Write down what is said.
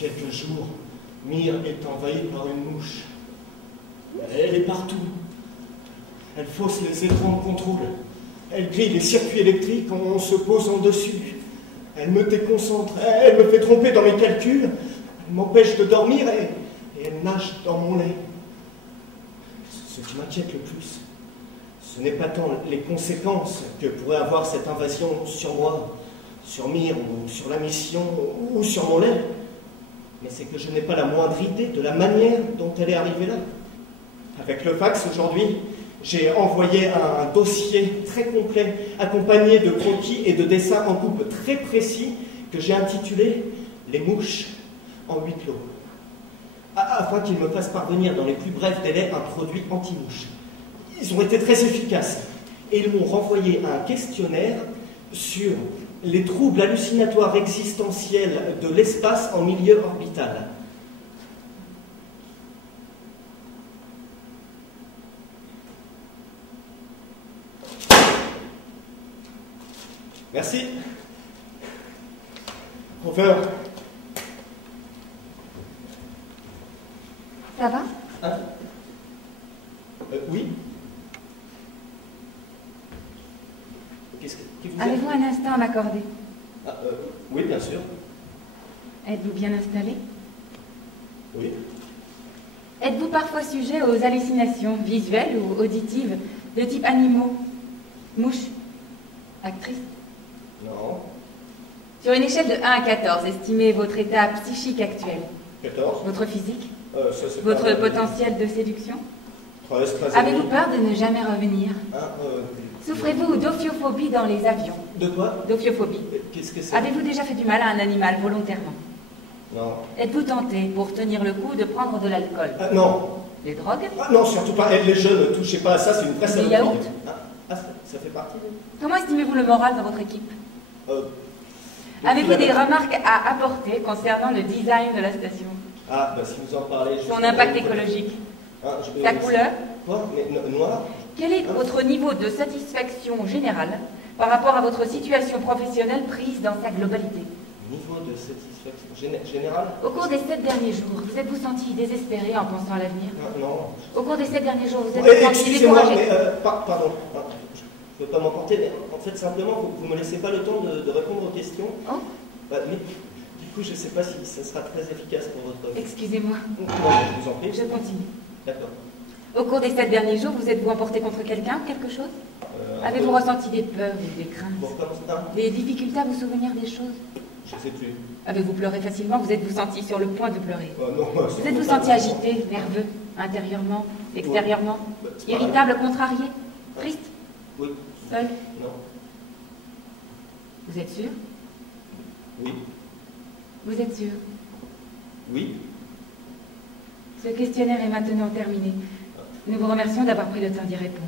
quelques jours, Myre est envahie par une mouche. Elle est partout. Elle fausse les écrans de contrôle. Elle grille les circuits électriques en se posant dessus. Elle me déconcentre. Elle me fait tromper dans mes calculs. Elle m'empêche de dormir et elle nage dans mon lait. Ce qui m'inquiète le plus, ce n'est pas tant les conséquences que pourrait avoir cette invasion sur moi, sur Myre, ou sur la mission, ou sur mon lait, mais c'est que je n'ai pas la moindre idée de la manière dont elle est arrivée là. Avec le fax aujourd'hui, j'ai envoyé un dossier très complet, accompagné de croquis et de dessins en coupe très précis, que j'ai intitulé « Les mouches en huis clos », afin qu'ils me fassent parvenir dans les plus brefs délais un produit anti-mouche. Ils ont été très efficaces et ils m'ont renvoyé un questionnaire sur les troubles hallucinatoires existentiels de l'espace en milieu orbital. Merci. Over. Ça va? Hein? Oui. Qu'est-ce qui vous Avez-vous un instant à m'accorder? Oui, bien sûr. Êtes-vous bien installé? Oui. Êtes-vous parfois sujet aux hallucinations visuelles ou auditives de type animaux? Mouches? Actrices? Non. Sur une échelle de 1 à 14, estimez votre état psychique actuel. 14. Votre physique? Ça, Votre potentiel de séduction? 13, 13. Avez-vous peur de ne jamais revenir? Hein, Souffrez-vous d'ophiophobie dans les avions? De quoi? D'ophiophobie. Qu'est-ce que c'est? Avez-vous déjà fait du mal à un animal volontairement? Non. Êtes-vous tenté, pour tenir le coup, de prendre de l'alcool? Non. Des drogues? Non, surtout pas. Les jeunes, ne touchez pas à ça, c'est une presse à Des yaourts? ça fait partie de... Comment estimez-vous le moral dans votre équipe? Avez-vous des remarques à apporter concernant le design de la station? Ah, si vous en parlez... Son impact écologique? Sa couleur? Quoi? Mais noir? Quel est votre niveau de satisfaction générale par rapport à votre situation professionnelle prise dans sa globalité? Niveau de satisfaction générale? Au cours des 7 derniers jours, vous êtes-vous senti désespéré en pensant à l'avenir? Non. Au cours des 7 derniers jours, vous êtes-vous senti découragé? Pardon. Je ne peux pas m'emporter, mais en fait, simplement, vous ne me laissez pas le temps de répondre aux questions. Oh? Mais du coup, je ne sais pas si ça sera très efficace pour votre... Excusez-moi. Non, je vous en prie. Je continue. D'accord. Au cours des 7 derniers jours, vous êtes-vous emporté contre quelqu'un ou quelque chose? Avez-vous ressenti des peurs ou des craintes? Bon, comme ça? Des difficultés à vous souvenir des choses? Je ne sais plus. Avez-vous pleuré facilement? Vous êtes-vous senti sur le point de pleurer? Non, vous êtes-vous senti agité, nerveux, intérieurement, extérieurement, irritable, contrarié, triste? Oui. Seul? Non. Vous êtes sûr? Oui. Vous êtes sûr? Oui. Ce questionnaire est maintenant terminé. Nous vous remercions d'avoir pris le temps d'y répondre.